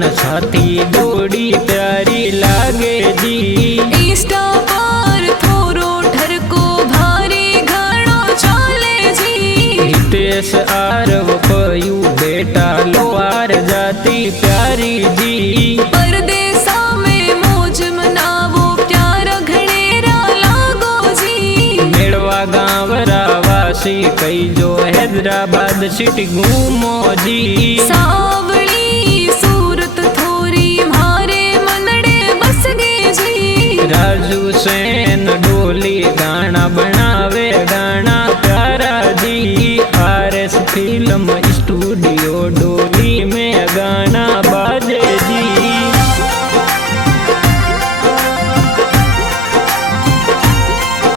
जीवन साथी जोड़ी प्यारी लागे जी। इंस्टा पर थोरो ठरको भारी घणो चाले जी। हितेश आरव पयू बेटा लोहार जाती प्यारी जी। परदेसा में मौज मनावो प्यार घणेरा लागो जी। मेड़वा गांवरा वासी कई जो हैदराबाद सिटी घूमो जी। सावली सूरत थोरी मारे मनड़े बस गई जी। राजू सेन डोली गाना बनावे गाना प्यारा जी। RS film